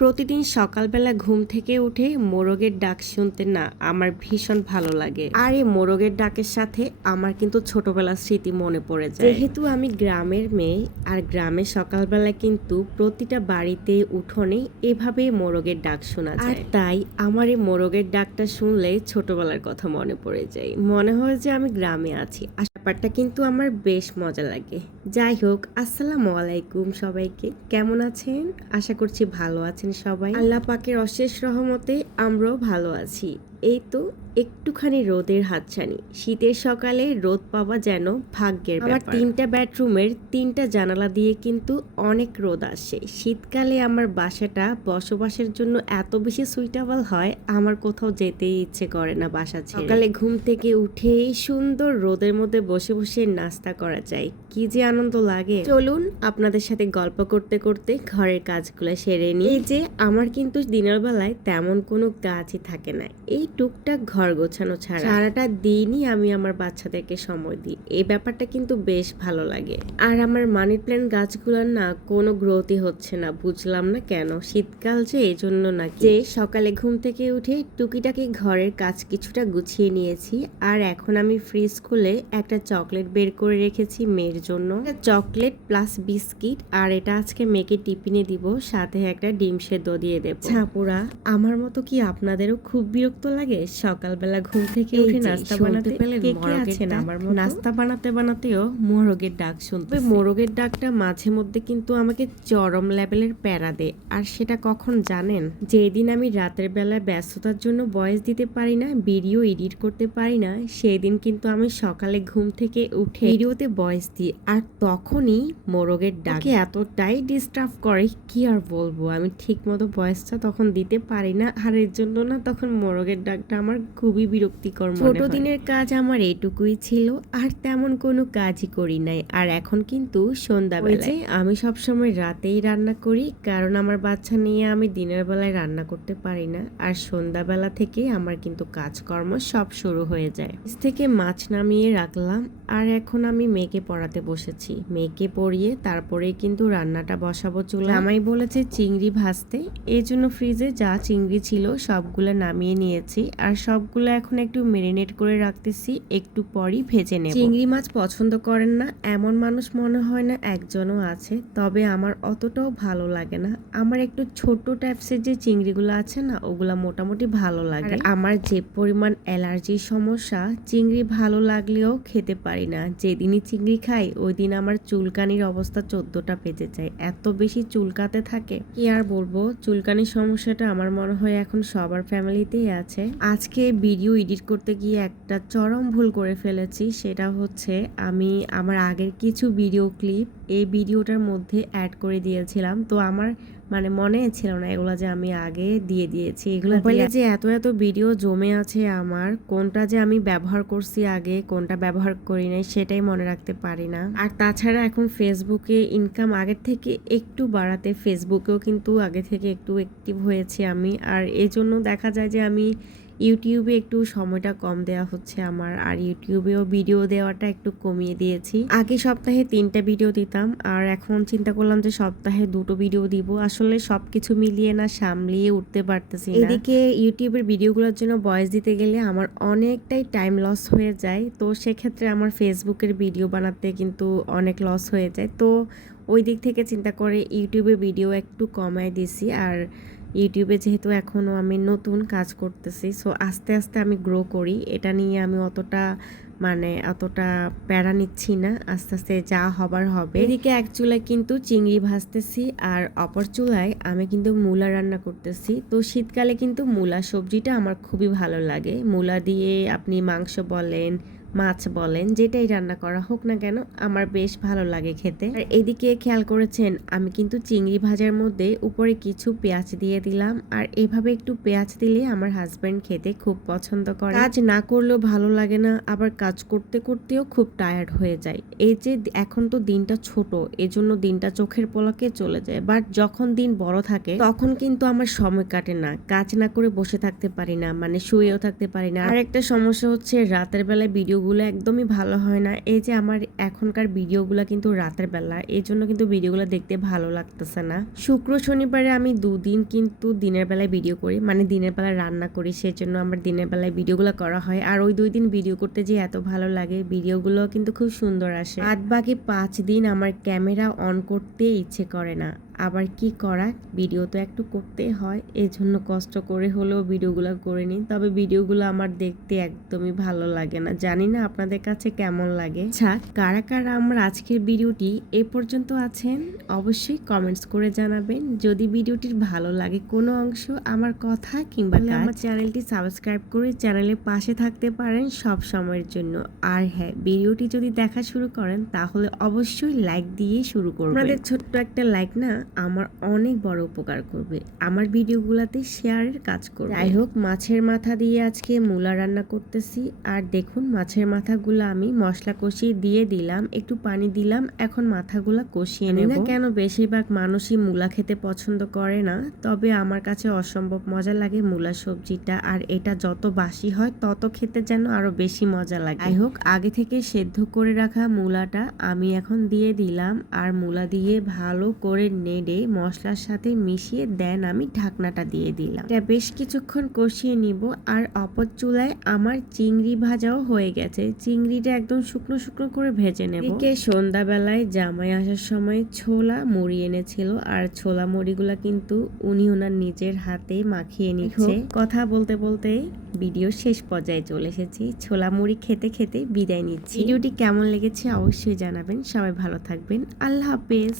প্রতিদিন সকালবেলা ঘুম থেকে উঠে মোরগের ডাক শুনতে না আমার ভীষণ ভালো লাগে। আর এই মোরগের ডাকের সাথে আমার কিন্তু ছোটবেলার স্মৃতি মনে পড়ে যায়। যেহেতু আমি গ্রামের মেয়ে, আর গ্রামে সকালবেলা কিন্তু প্রতিটা বাড়িতে উঠোনে এভাবেই মোরগের ডাক শোনা যায়। আর তাই আমার এই মোরগের ডাকটা শুনলে ছোটবেলার কথা মনে পড়ে যায়, মনে হয় যে আমি গ্রামে আছি। ব্যাপারটা কিন্তু আমার বেশ মজা লাগে। যাই হোক, আসসালামু আলাইকুম সবাইকে, কেমন আছেন? আশা করছি ভালো আছেন সবাই। আল্লাহ পাকের অশেষ রহমতে আমরাও ভালো আছি। এই তো একটুখানি রোদের হাতছানি, শীতের সকালে রোদ পাওয়া যেন ভাগ্যের ব্যাপার। আমার 3টা বেডরুমের 3টা জানালা দিয়ে কিন্তু অনেক রোদ আসে। শীতকালে আমার বাসাটা বসবাসের জন্য এত বেশি সুইটেবল হয়, আমার কোথাও যেতেই ইচ্ছে করে না বাসা ছেড়ে। সকালে ঘুম থেকে উঠেই সুন্দর রোদের মধ্যে বসে বসে নাস্তা করা যায়, কি যে আনন্দ লাগে। চলুন আপনাদের সাথে গল্প করতে করতে ঘরের কাজগুলো সেরে নিই। এই যে আমার কিন্তু দিনের বেলায় তেমন কোনো কাজই থাকে না, এই টুকটাক ঘর গোছানো ছাড়া। সারাটা দিনই আমি আমার বাচ্চাদেরকে সময় দিই, এই ব্যাপারটা কিন্তু বেশ ভালো লাগে। আর আমার মানি প্ল্যান্ট গাছগুলোর না কোনো গ্রোথই হচ্ছে না, বুঝলাম না কেন। শীতকাল যে এই জন্য নাকি। যে সকালে ঘুম থেকে উঠে টুকিটাকি ঘরের কাজ কিছুটা গুছিয়ে নিয়েছি, আর এখন আমি ফ্রিজ খুলে একটা চকলেট বের করে রেখেছি মেয়ের জন্য। চকলেট প্লাস বিস্কিট, আর এটা আজকে মেয়েকে টিফিনে দিব, সাথে একটা ডিম সেদ্ধ দিয়ে দেব। ছাপুরা, আমার মতো কি আপনাদেরও খুব বিরক্ত লাগে সকালবেলা ঘুম থেকে উঠে নাস্তা বানাতে? কে কে আছেন আমার মতো নাস্তা বানাতে বানাতেও মোরগের ডাক শুনতে? মোরগের ডাকটা মাঝে মধ্যে কিন্তু আমাকে চরম লেভেলের প্যারা দেয়। আর সেটা কখন জানেন? যেদিন আমি রাতের বেলায় ব্যস্ততার জন্য ভয়েস দিতে পারি না, ভিডিও এডিট করতে পারি না, সেই দিন কিন্তু আমি সকালে ঘুম থেকে উঠে ভিডিওতে ভয়েস দিই। আর তখনই মোরগের ডাকে এতটাই ডিস্টার্ব করে, কি আর বলবো। আমি ঠিক মতো ভয়েসটা তখন দিতে পারি না, আর এর জন্য না তখন মোরগের ডাকটা আমার খুবই বিরক্তিকর মনে হয়। ছোট দিনের কাজ আমার এইটুকুই ছিল, আর তেমন কোনো কাজই করি নাই। আর এখন কিন্তু সন্ধ্যাবেলায় আমি সবসময় রাতেই রান্না করি, কারণ আমার বাচ্চা নিয়ে আমি দিনের বেলায় রান্না করতে পারি না। আর সন্ধ্যাবেলা থেকে আমার কিন্তু কাজকর্ম সব শুরু হয়ে যায়। থেকে মাছ নামিয়ে রাখলাম, আর এখন আমি মেয়েকে পড়াতে বসেছি। মেয়েকে পড়িয়ে তারপরে কিন্তু রান্নাটা বসাবো চুলা। আমায় বলেছে চিংড়ি ভাজতে, এই জন্য ফ্রিজে যা চিংড়ি ছিল সবগুলো নামিয়ে নিয়েছি, আর সবগুলো এখন একটু মেরিনেট করে রাখতেছি, একটু পরই ভেজে নেব। চিংড়ি মাছ পছন্দ করেন না এমন মানুষ মনে হয় না একজনও আছে, তবে আমার অতটাও ভালো লাগে না। আমার একটু ছোট টাইপসের যে চিংড়িগুলো আছে না, ওগুলা মোটামুটি ভালো লাগে। আমার যে পরিমাণ অ্যালার্জির সমস্যা, চিংড়ি ভালো লাগলেও খেতে পারি না। যেদিনই চিংড়ি খাই ওই দিন আমার চুলকানির অবস্থা 14টা বেজে যায়, এত বেশি চুলকাতে থাকে। কি আর বলবো, চুলকানির সমস্যাটা আমার মনে হয় এখন সবার ফ্যামিলিতেই আছে। আজকে ভিডিও এডিট করতে গিয়ে একটা চরম ভুল করে ফেলেছি, সেটা হচ্ছে আমি আমার আগের কিছু ভিডিও ক্লিপ এই ভিডিওটার মধ্যে অ্যাড করে দিয়েছিলাম। তো আমার মনে ছিল না এগুলা যে আমি আগে দিয়ে দিয়েছি। এগুলো যে এত এত ভিডিও জমে আছে আমার, কোনটা যে আমি ব্যবহার করছি আগে, কোনটা ব্যবহার করি নাই সেটাই মনে রাখতে পারি না। আর তাছাড়া এখন ফেসবুকে ইনকাম আগের থেকে একটু বাড়াতে ফেসবুকেও কিন্তু আগে থেকে একটু অ্যাক্টিভ হয়েছি আমি। আর এজন্য দেখা যায় যে আমি ইউটিউবে একটু সময়টা কম দেওয়া হচ্ছে আমার, আর ইউটিউবেও ভিডিও দেওয়াটা একটু কমিয়ে দিয়েছি। আগে সপ্তাহে 3টা ভিডিও দিতাম, আর এখন চিন্তা করলাম যে সপ্তাহে 2টো ভিডিও দিব। আসলে সবকিছু মিলিয়ে না সামলিয়ে উঠতে পারতেছি না। এদিকে ইউটিউবের ভিডিওগুলোর জন্য ভয়েস দিতে গেলে আমার অনেকটাই টাইম লস হয়ে যায়, তো সেক্ষেত্রে আমার ফেসবুকের ভিডিও বানাতে কিন্তু অনেক লস হয়ে যায়। তো ওই দিক থেকে চিন্তা করে ইউটিউবে ভিডিও একটু কমায় দিছি। আর ইউটিউবে যেহেতু এখনও আমি নতুন কাজ করতেছি, সো আস্তে আস্তে আমি গ্রো করি, এটা নিয়ে আমি অতটা প্যারা নিচ্ছি না, আস্তে আস্তে যা হবার হবে। এদিকে এক চুলায় কিন্তু চিংড়ি ভাজতেছি, আর অপর চুলায় আমি কিন্তু মূলা রান্না করতেছি। তো শীতকালে কিন্তু মূলা সবজিটা আমার খুবই ভালো লাগে। মূলা দিয়ে আপনি মাংস বলেন, মাছ বলেন, যেটাই রান্না করা হোক না কেন আমার বেশ ভালো লাগে খেতে। আর এদিকে খেয়াল করেছেন আমি কিন্তু চিংড়ি ভাজার মধ্যে উপরে কিছু পেঁয়াজ দিয়ে দিলাম, আর এভাবে একটু পেঁয়াজ দিলে আমার হাজবেন্ড খেতে খুব পছন্দ করে। কাজ না করলেও ভালো লাগে না, আবার কাজ করতে করতেও খুব টায়ার্ড হয়ে যায়। এই যে এখন তো দিনটা ছোট, এজন্য দিনটা চোখের পলকে চলে যায়, বাট যখন দিন বড় থাকে তখন কিন্তু আমার সময় কাটে না, কাজ না করে বসে থাকতে পারি না, শুয়েও থাকতে পারি না। আর একটা সমস্যা হচ্ছে রাতের বেলায় ভিডিও ভিডিওগুলো একদমই ভালো হয় না। এই যে আমার এখনকার ভিডিওগুলো কিন্তু রাতের বেলা, এই জন্য কিন্তু ভিডিওগুলো দেখতে ভালো লাগতেছে না। শুক্র শনিবারে আমি দুদিন কিন্তু দিনের বেলায় ভিডিও করি, মানে দিনের বেলায় রান্না করি, সেজন্য আমার দিনের বেলায় ভিডিওগুলো করা হয়। আর ওই 2 দিন ভিডিও করতে যে এত ভালো লাগে, ভিডিওগুলো কিন্তু খুব সুন্দর আসে। বাদ বাকি 5 দিন আমার ক্যামেরা অন করতে ইচ্ছে করে না। আবার কি করা, ভিডিও তো একটু করতেই হয়, এই জন্য কষ্ট করে হলেও ভিডিওগুলো করে নিই। তবে ভিডিওগুলো আমার দেখতে একদমই ভালো লাগে না, জানি না আপনাদের কাছে কেমন লাগে। আচ্ছা, কারা কারা আমার আজকের ভিডিওটি এ পর্যন্ত আছেন অবশ্যই কমেন্টস করে জানাবেন। যদি ভিডিওটির ভালো লাগে কোনো অংশ, আমার কথা কিংবা আমার চ্যানেলটি সাবস্ক্রাইব করে চ্যানেলের পাশে থাকতে পারেন সব সময়ের জন্য। আর হ্যাঁ, ভিডিওটি যদি দেখা শুরু করেন তাহলে অবশ্যই লাইক দিয়ে শুরু করবেন। আপনাদের ছোট্ট একটা লাইক না আমার অনেক বড় উপকার করবে, আমার ভিডিওগুলোতে শেয়ারের কাজ করবে। যাই হোক, মাছের মাথা দিয়ে আজকে মূলা রান্না করতেছি। আর দেখুন, মাছের মাথাগুলো আমি মশলা কষিয়ে দিয়ে দিলাম, একটু পানি দিলাম, এখন মাথাগুলো কষিয়ে নেব। না কেন বেশিরভাগ মানুষই মূলা খেতে পছন্দ করে না, তবে আমার কাছে অসম্ভব মজা লাগে মূলা সবজিটা। আর এটা যত বাসি হয় তত খেতে যেন আরো বেশি মজা লাগে। যাই হোক, আগে থেকে সেদ্ধ করে রাখা মূলাটা আমি এখন দিয়ে দিলাম, আর মূলা দিয়ে ভালো করে নেড়ে মশলার সাথে মিশিয়ে দেন আমি ঢাকনাটা দিয়ে দিলাম। এটা বেশ কিছুক্ষণ কষিয়ে নিব। আর অপর চুলায় আমার চিংড়ি ভাজাও হয়ে গেছে, চিংড়িটা একদম শুকনো শুকনো করে ভেজে নেব। এদিকে সন্ধ্যাবেলায় জামাই আসার সময় ছোলা মুড়ি এনেছিল, আর ছোলা মুড়িগুলা কিন্তু উনি ওনার নিজের হাতে মাখিয়ে নিচ্ছে। কথা বলতে বলতে ভিডিও শেষ পর্যায়ে চলে এসেছি, ছোলা মুড়ি খেতে খেতে বিদায় নিচ্ছি। ভিডিওটি কেমন লেগেছে অবশ্যই জানাবেন। সবাই ভালো থাকবেন, আল্লাহ হাফেজ।